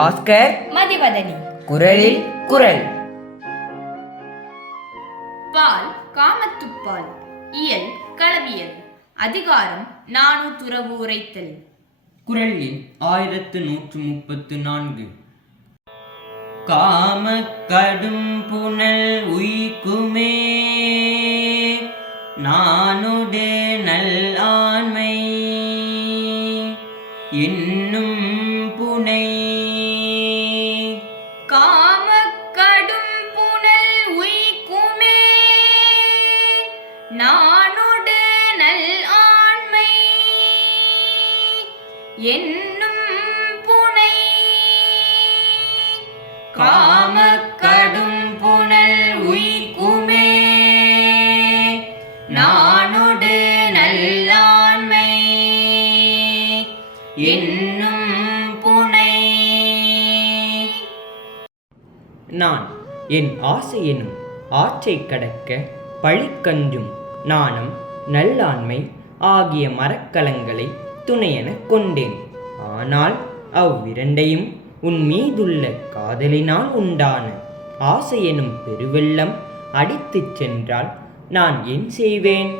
பாஸ்கர். மதிவதனி. குரலில் குரல். பால் காமத்துப்பால். இயல் களவியல். அதிகாரம் நானூற்றுறவு உரைத்தல். குரல் எண் ஆயிரத்து நூற்று முப்பத்து நான்கு. காம கடும் புனல் உய்க்குமே. நானுடு நல் ஆண்மை. என்னும் புனை நானொடு நல் ஆண்மை என்னும் புனை. காம கடும் புனல் உய்க்குமே. நானொடு நல்லாண்மை என்னும் புனை. நான் என் ஆசை எனும் ஆற்றை கடக்க பழிக்கஞ்சும் நாணம் நல்லாண்மை ஆகிய மரக்கலங்களை துணையெனக் கொண்டேன். ஆனால் அவ்விரண்டையும் உன் மீதுள்ள காதலினால் உண்டான ஆசை எனும் பெருவெள்ளம் அடித்துச் சென்றால் நான் ஏன் செய்வேன்?